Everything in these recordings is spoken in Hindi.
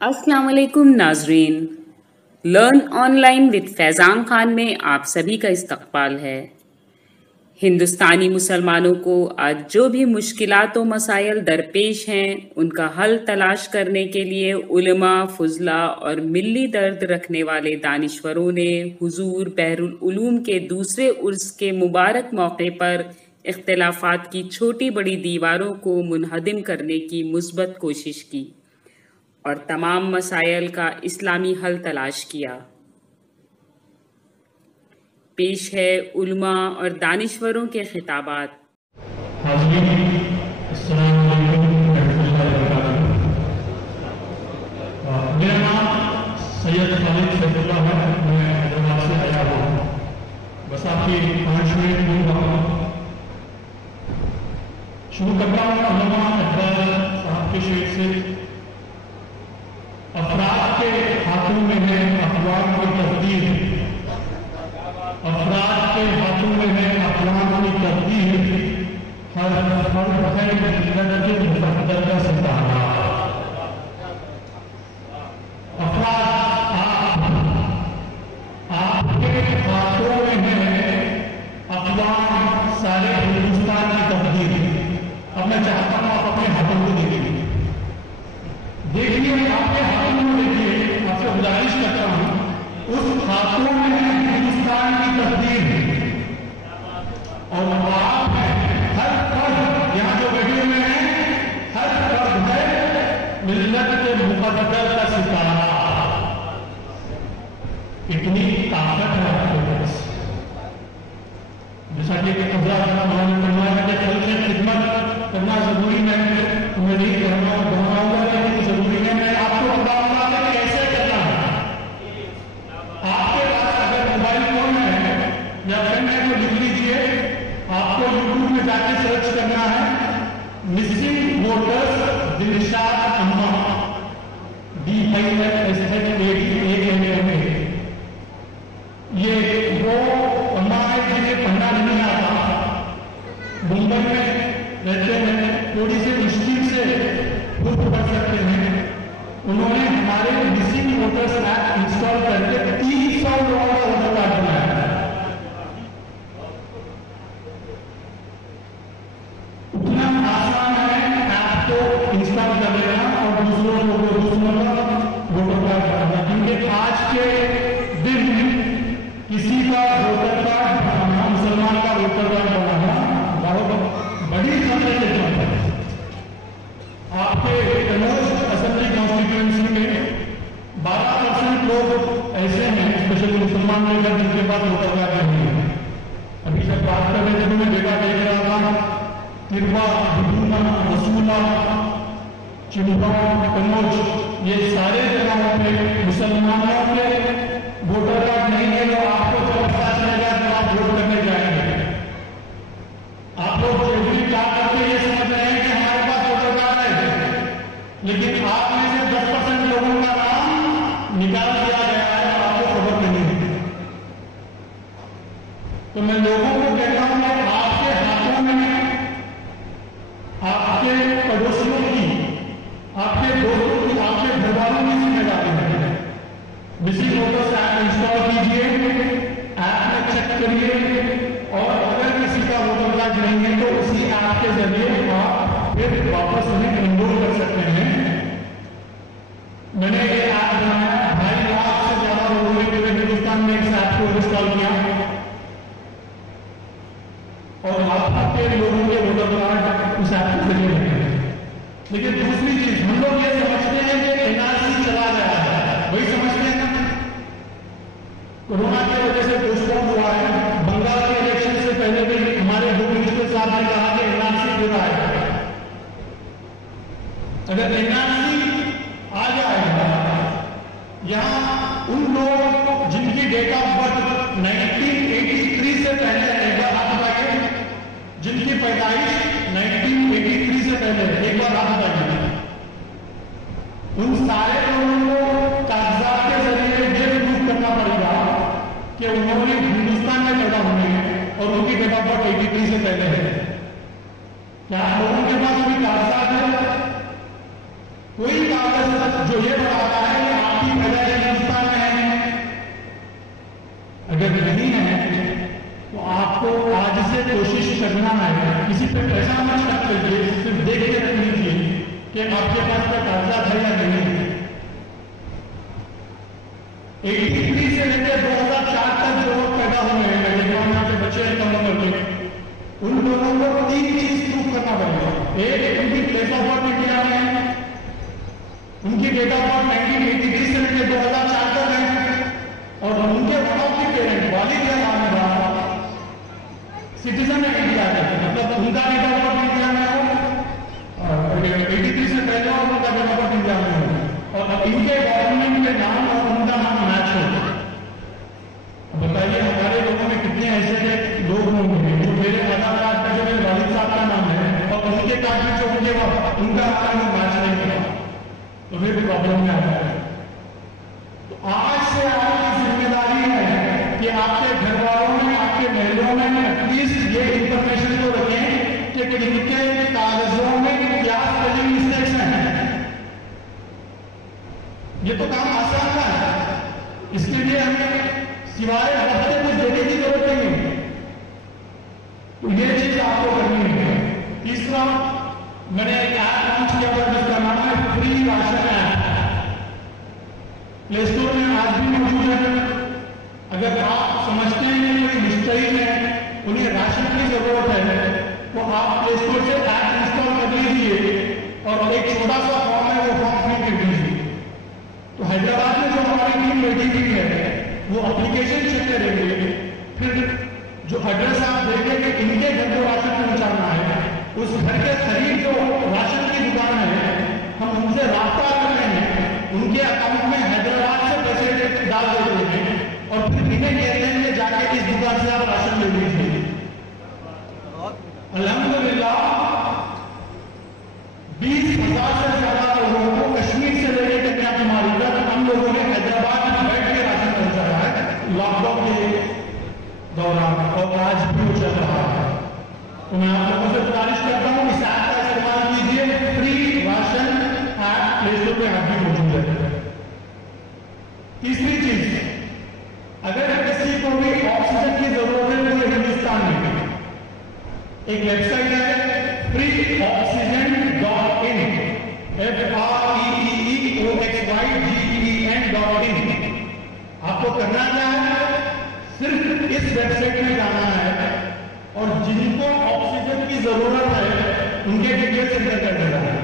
अस्सलाम वालेकुम नाजरीन। Learn online with Faizan Khan में आप सभी का इस्तकबाल है। हिंदुस्तानी मुसलमानों को आज जो भी मुश्किलात व मसाइल दरपेश हैं, उनका हल तलाश करने के लिए उलमा, फुजला और मिल्ली दर्द रखने वाले दानिश्वरों ने हुजूर बहरुल उलूम के दूसरे उर्स के मुबारक मौके पर इख्तिलाफात की छोटी बड़ी दीवारों को मुनहदिम करने की मुस्बत कोशिश की और तमाम मसाइल का इस्लामी हल तलाश किया। पेश है उलमा और दानिश्वरों के खिताबात। मेरा नाम सैयद खालिद सैफुल्लाह है। मैं हैदराबाद से आया हूँ। बस आपकी 5 मिनट दूंगा। शुरू करता हूँ अल्लामा इकबाल साहब के शेर से। अफराद के हाथों में है अखबार की तकदीर, अफराद के हाथों में है अखबार की तकदीर, हर फर्द है मिल्लत के मुक़द्दर का सितारा। आपके हाथों में है अखबार सारे हिंदुस्तान की तकदीर। अब मैं चाहता हूं आप अपने हाथों को देखिए, आपके हाथों में देखिए। आपसे गुजारिश करता हूं, उस हाथों में है हिंदुस्तान की तकदीर और आप हर फर्द यहां जो बैठे हुए हैं, हर फर्द है मिल्लत के मुक़द्दर का सितारा। इतनी ताकत है आपके पास। जैसा कि कल से खिदमत करना जरूरी है, मैं नहीं दोहराऊंगा, लेकिन जरूरी है। मैं आपको बताऊंगा कि कैसे करना है। आपके पास अगर मोबाइल फोन है या पेन है तो लिख लीजिए। आपको यूट्यूब में जाके सर्च करना है मिसिंग वोटर्स दिलशाद अम्मा, DILSHADAMA। ये वो अम्मा है जिन्हें पढ़ना नहीं आता, मुंबई में रहते हैं, थोड़ी सी मुश्किल से खुद पढ़ सकते हैं। उन्होंने हमारे मिसिंग वोटर्स ऐप इंस्टॉल करके 300 लोगों का वोटर कार्ड बनाया। उतना आसान है ऐप को इंस्टॉल कर लेना और दूसरों का वोटर कार्ड बनाना। क्योंकि आज के दिन किसी का वोटर कार्ड बनाना, मुसलमान का वोटर कार्ड बनाना बहुत बड़ी समस्या है। आपके कन्नौज असेंबली कॉन्स्टिट्यूएंसी में 12% लोग ऐसे हैं, स्पेशली मुसलमान लोग, जिनके पास वोटर कार्ड नहीं है। अभी जब बात कर रहे थे तो मैं डेटा देख रहा था, तिरवा, बुधूना, रसूला, चिंबा, कन्नौज, ये सारे जगहों पे मुसलमानों के वोटर कार्ड नहीं है। तो आपको जब पता चलेगा तो आप वोट करने जाएंगे। आप लोग जरूरी क्या करके ये समझ रहे हैं कि हमारे पास वोटर कार्ड है, लेकिन आप में से 10% लोगों का नाम निकाल दिया गया है, आपको खबर नहीं है। तो मैं लोगों को कहता हूं कि आपके हाथों में, आपके पड़ोसियों की, आपके दोस्तों की, आपके घर वालों की जिम्मेदारी है। मिसिंग वोटर्स ऐप इंस्टॉल कीजिए, ऐप में चेक करिए और अगर किसी का वोटर कार्ड नहीं है तो उसी ऐप के जरिए आप फिर वापस उन्हें एनरोल कर सकते हैं। मैंने ये ऐप बनाया, 2.5 लाख से ज्यादा लोगों ने पूरे हिंदुस्तान में इस ऐप को इंस्टॉल किया और लाखों के लोगों के वोटर कार्ड उस ऐप के जरिए हैं। लेकिन दूसरी चीज, हम लोग ये समझते हैं कि एनआरसी चला गया है, वही समझते हैं। कोरोना की वजह से पोस्टपोन हुआ है। बंगाल के इलेक्शन से पहले भी हमारे होम मिनिस्टर साहब ने कहा कि एनआरसी पूरा है। अगर एनआरसी आ जाएगा, यहां उन लोगों को जिनकी डेट ऑफ बर्थ 1983 से पहले, एक बार हाथ उठाइए, जिनकी पैदाइश 1983 से पहले, एक बार हाथ उठाइए, उन सारे लोगों को कागजात के जरिए ये प्रूव करना पड़ेगा कि उन्होंने हिंदुस्तान में पैदा हुए हैं और उनकी डेट ऑफ बर्थ 83 से पहले है। क्या लोगों के पास कोई कागजात है? कोई कागज जो ये बताता किसी पे पैसा मत रख लीजिए, सिर्फ देख के रख लीजिए कि आपके पास का कागजात है या नहीं है। 83 से लेकर 2004 तक जो लोग पैदा हुए हैं, यहाँ के बच्चे कम उम्र के, उन लोगों को 3 चीज प्रूव करना पड़ेगा। एक, उनकी प्लेस ऑफ बर्थ इंडिया में है, उनकी डेट ऑफ बर्थ 1983 से लेकर 2004 तक है, और उनके वन ऑफ द पेरेंट वालिद या वालिदा सिटीजन है इंडिया के, मतलब उनका डेट ऑफ बर्थ इंडिया में हो, 83 से पहले और उनका डेट ऑफ बर्थ इंडिया में हो, और इनके गवर्नमेंट के नाम और उनका नाम मैच हो। बताइए हमारे लोगों में कितने ऐसे लोग होंगे जो मेरे आधार कार्ड पे जो मेरे वालिद साहब का नाम है और उनके कार्ड में जो होंगे उनका नाम मैच नहीं होगा, तो फिर प्रॉब्लम में आता है। तो आज से आपकी जिम्मेदारी है कि आपके घर वालों में, आपके महलों में एटलीस्ट ये इंफॉर्मेशन तो रखें कि किनके कागजों में क्या स्पेलिंग मिस्टेक्स हैं। ये तो काम आसान था, इसके लिए हमें सिवाय हफ्ते कुछ देने की जरूरत नहीं है, तो ये चीज आपको करनी है। तीसरा, मैंने एक ऐप लॉन्च किया था जिसका नाम है free ration app, play store में आज भी मौजूद है। अगर आप समझते हैं कोई मुश्तरी है, उन्हें राशन की जरूरत है, तो आप प्ले स्टोर से ऐप इंस्टॉल कर लीजिए और एक छोटा सा फॉर्म है, वो फॉर्म फिल कर दीजिए। तो हैदराबाद में जो हमारी टीम बैठी हुई है वो एप्लीकेशन चेक करेंगे, फिर जो एड्रेस आप देंगे कि इनके घर को राशन पहुंचाना है, उस घर के करीब जो राशन की दुकान है, हम उनसे रास्ता करते हैं, उनके अकाउंट में हैदराबाद से पैसे डाल देते हैं और फिर इन्हें कहते हैं कि जाके इस दुकान से आप राशन ले लीजिए। अल्हम्दुलिल्लाह 20,000 से ज्यादा लोगों को कश्मीर से लेकर कन्याकुमारी तक हम लोगों ने हैदराबाद में बैठ के राशन पहुंचाया है लॉकडाउन के दौरान, और आज भी चल रहा है। तो मैं आप लोगों से गुजारिश करता हूं इस ऐप का इस्तेमाल कीजिए, free ration app play store पे आप भी मौजूद है। तीसरी चीज, अगर किसी को भी ऑक्सीजन की जरूरत है पूरे हिंदुस्तान में, एक वेबसाइट है freeoxygen.in, freeoxygen.in। आपको करना क्या है, सिर्फ इस वेबसाइट में जाना है और जिनको ऑक्सीजन की जरूरत है उनके डिटेल्स एंटर कर देना है।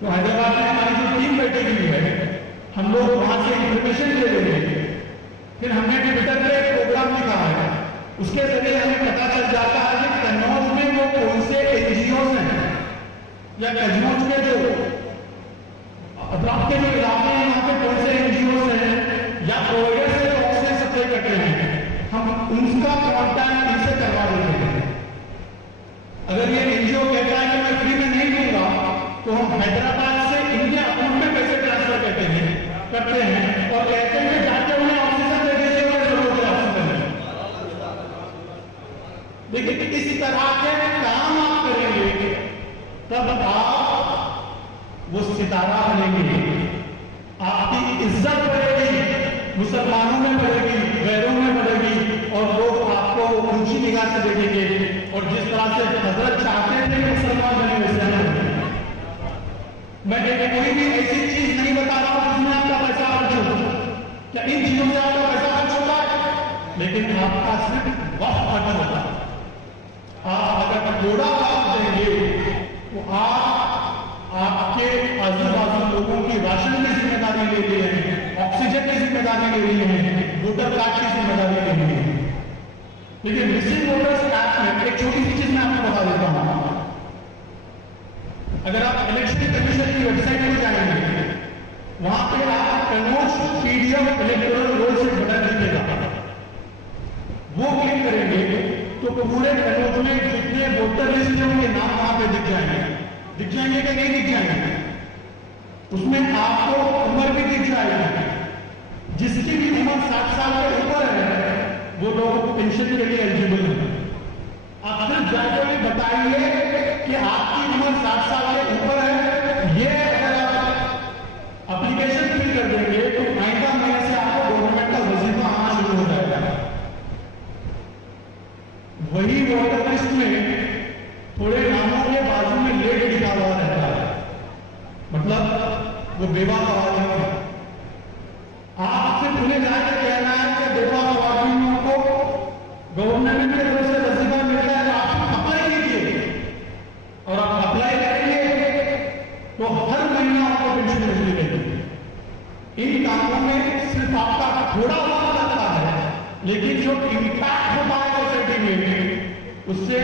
तो हैदराबाद में हमारी जो टीम बैठी हुई है, हम लोग वहां से इंफॉर्मेशन ले लेंगे, फिर हमने ट्विटर पे एक प्रोग्राम लिखा है, उसके जरिए हमें पता चल जाता है कि कन्नौज में वो कौन से एनजीओ हैं या कन्नौज के जो अतराफ के जो इलाके हैं वहां पे कौन से एनजीओ हैं या प्रोवाइडर से ऑक्सीजन सप्लाई करते हैं, हम उनका कॉन्टैक्ट इनसे करवा देते हैं। अगर ये एनजीओ कहता है कि मैं फ्री में नहीं दूंगा, तो हम हैदराबाद से इनके अकाउंट में पैसे ट्रांसफर करते हैं और कहते हैं जाके उन्हें ऑक्सीजन दे दीजिए, उन्हें जरूरत है ऑक्सीजन। देखिए इस तरह के काम आप करेंगे तब आप वो सितारा बनेंगे, आपकी इज्जत बढ़ेगी, मुसलमानों में बढ़ेगी, गैरों में बढ़ेगी, और लोग आपको ऊंची निगाह से देखेंगे। और जिस तरह से हजरत चाहते थे मुसलमान बने वैसे हैं। मैं कोई भी ऐसी चीज नहीं बता रहा हूं जिसमें आपका पैसा खर्च हो, क्या इन चीजों से आपका पैसा खर्च होता है, लेकिन आपका सिर्फ वक्त खर्च होता है। आप अगर थोड़ा वक्त देंगे तो आप आपके आजू बाजू लोगों की राशन की जिम्मेदारी ले लिए हैं, ऑक्सीजन की जिम्मेदारी ले लिए हैं, वोटर कार्ड की जिम्मेदारी ले लिए हैं। लेकिन मिसिंग वोटर्स ऐप में एक छोटी सी चीज मैं आपको बता देता हूं। अगर आप इलेक्शन कमीशन की वेबसाइट पर जाएंगे, वहां पे आप कन्नौज पीडीएफ इलेक्टोरल रोल से बटन दिखेगा, वो क्लिक करेंगे तो पूरे कन्नौज में जितने वोटर लिस्ट में उनके नाम वहां पे दिख जाएंगे कि नहीं दिख जाएंगे। उसमें आपको उम्र भी दिख जाएगी, जिसकी भी उम्र 60 साल के ऊपर है वो लोग पेंशन के लिए एलिजिबल है। आप सिर्फ जाकर बताइए कि आपकी उम्र 60 साल के ऊपर है, ये अगर आप एप्लीकेशन फिल कर देंगे तो आइंदा महीने से आपको गवर्नमेंट का वजीफा आना शुरू हो जाएगा। वही वोटर लिस्ट में वो बेवाकवादियों है। आपसे खुले जाकर कहना है कि बेवाकवादियों को गवर्नमेंट की तरफ से वजीफा मिलता है तो आप अप्लाई कीजिए, और आप अप्लाई करेंगे तो हर महीना आपको पेंशन मिलती रहेगी। इन कामों में सिर्फ आपका थोड़ा वक्त लगता है, लेकिन जो इम्पैक्ट होता है सोसाइटी में उससे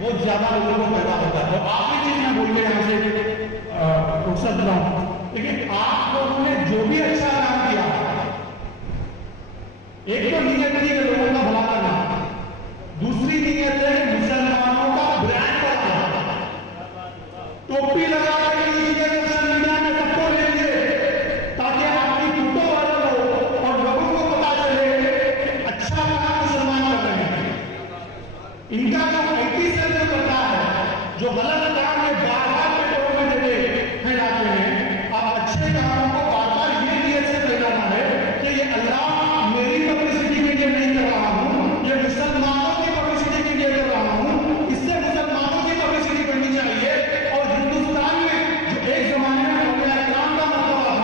बहुत ज्यादा लोगों को पैदा होता है। और आखिरी चीज मैं बोल के यहां से रुक सकता हूं, लेकिन आप लोगों ने जो भी अच्छा काम किया, एक तो नीयत थी लोगों का भला करना, दूसरी नीयत है मुसलमानों का ब्रांड बढ़ाना। टोपी लगा के लीजिए, सोशल मीडिया में सबको लेंगे ताकि आपकी फोटो वायरल हो और लोगों को पता चले अच्छा काम मुसलमान कर रहे हैं। इनका जो आईटी सेल जो करता है, जो गलत काम में बार-बार पेट्रोल में देते फैलाते हैं, आप अच्छे कामों को बार-बार ये नीयत से फैलाना है कि ये अल्लाह मेरी पब्लिसिटी के लिए नहीं कर रहा हूं, ये मुसलमानों की पब्लिसिटी के लिए कर रहा हूं, इससे मुसलमानों की पब्लिसिटी बढ़नी चाहिए। और हिंदुस्तान में जो एक जमाने में अपने इस्लाम का मतलब था,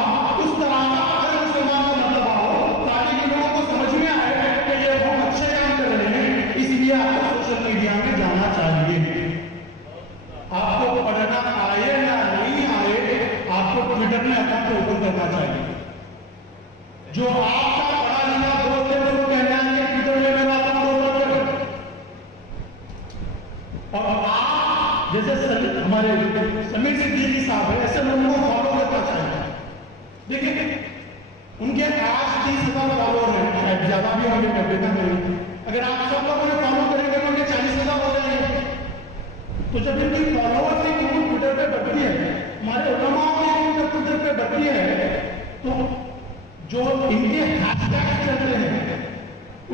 उस तरह का हर मुसलमान का मतलब हो, ताकि लोगों को समझ में आए कि ये हम अच्छे काम कर रहे हैं। इसलिए आपको सोशल मीडिया में जाना चाहिए। आपको पढ़ना आए या नहीं आए, आपको ट्विटर में अकाउंट ओपन करना चाहिए। जो आपका पढ़ा लिखा दोस्त है उसको कहना है कि ट्विटर में मेरा अकाउंट ओपन करो। और आप जैसे हमारे समीर सिद्दीकी साहब है, ऐसे लोगों को फॉलो करना चाहिए। देखिए उनके 30,000 फॉलोअर हैं, शायद ज्यादा भी होंगे, मैं देखा नहीं। अगर आप सब लोगों ने फॉलो करेंगे तो उनके 40,000 हो जाएंगे। तो जब इनकी फॉलोअर्स की गिनती ट्विटर पे बढ़ती है, हमारे उलमा की गिनती ट्विटर पे बढ़ती है, तो जो इनके हैशटैग चलते हैं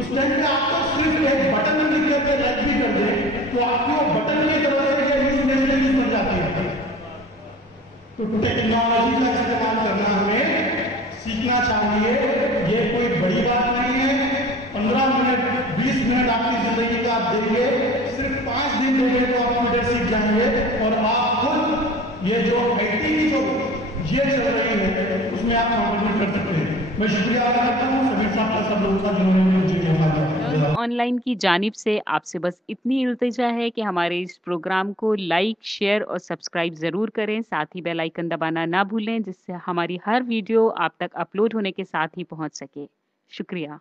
उस टाइम पे आपको सिर्फ एक बटन लिख करके लाइक भी कर दे तो आपकी वो बटन की जरूरत है, न्यूज नेशनल न्यूज बन जाती है। तो टेक्नोलॉजी का इस्तेमाल करना हमें सीखना चाहिए। ये कोई बड़ी बात नहीं है। 15 मिनट 20 मिनट आपकी जिंदगी का आप देंगे, सिर्फ 5 दिन देंगे तो आप ट्विटर सीख जाएंगे और आप खुद ये जो आईटी की जो ये चल रही है उसमें आप कॉन्ट्रीब्यूट कर सकते हैं। मैं शुक्रिया अदा करता हूँ सभी साहब का, सब लोगों का जिन्होंने मुझे लर्न ऑनलाइन की जानिब से आपसे बस इतनी इल्तिजा है कि हमारे इस प्रोग्राम को लाइक, शेयर और सब्सक्राइब ज़रूर करें। साथ ही बेल आइकन दबाना ना भूलें, जिससे हमारी हर वीडियो आप तक अपलोड होने के साथ ही पहुंच सके। शुक्रिया।